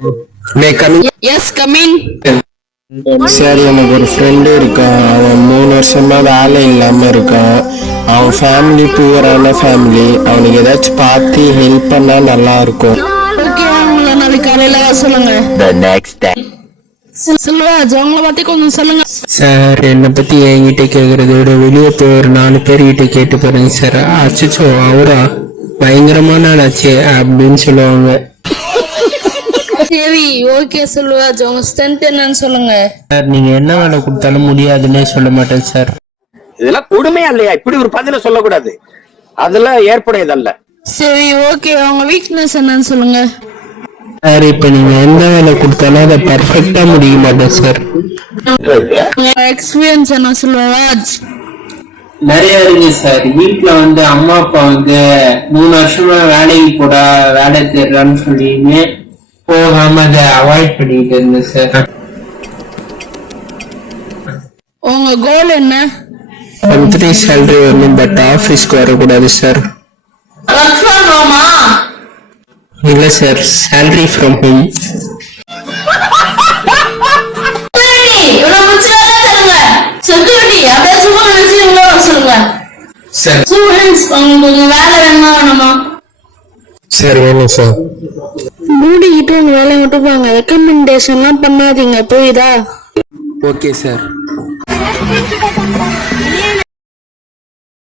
May I come in? Yes, come in. Sir எனக்கு ஒரு friend இருக்கான். அவன் 3 வருஷமா வேலை இல்லாம இருக்கான். அவன் ஃபேமிலி புவரான ஃபேமிலி. அவனுக்கு ஏதாச்சும் பார்த்து ஹெல்ப் பண்ணா நல்லா இருக்கும். Okay, உங்களை நாளைக்கு காலையில வர சொல்லுங்க. The next day. செல்வராஜ், அவங்கள பத்தி கொஞ்சம் சொல்லுங்க. சார் என்னை பத்தி என்கிட்ட கேட்கறத விட வெளியே போய் ஒரு 4 பேர்கிட்ட கேட்டு பாருங்க சார். அச்சோ அவரா பயங்கரமான ஆச்சு அப்படின்னு சொல்லுவாங்க. சரி, ஓகே செல்வராஜ், உங்க ஸ்ட்ரென்த் என்னன்னு சொல்லுங்க. சார் நீங்க என்ன வேலை கொடுத்தாலும் முடியாதுன்னே சொல்ல மாட்டேன் சார். இதெல்லாம் கொடுமையா இல்லையா? இப்படி ஒரு பதில சொல்லக்கூடாது. அதெல்லாம் ஏற்புடையதல்ல. சரி, ஓகே, உங்க வீக்னஸ் என்னன்னு சொல்லுங்க. சார் இப்ப நீங்க எந்த வேலை கொடுத்தாலும் அதை பர்ஃபெக்டா முடிக்க மாட்டேன் சார். உங்க எக்ஸ்பீரியன்ஸ் என்ன செல்வராஜ்? நிறைய இருக்கு சார். வீட்டுல அம்மா அப்பா 3 வருஷமா வேலைக்கு போடா வேலை தேடுறான்னு சொல்லியுமே போகாம அதை அவாய்ட் பண்ணிட்டு இருந்தேன் சார். உங்க கோல் என்ன? மந்த்லி சேலரி வரணும், பட் ஆபீஸ்க்கு வரக்கூடாது சார். இல்ல sir, salary from home. Sir வேணும் சார். மூடிக்கிட்டு உங்க வேலையை மட்டும் பாங்க. ரெக்கமெண்டேஷன்லாம் பண்ணாதீங்க, புரியுதா? Okay sir.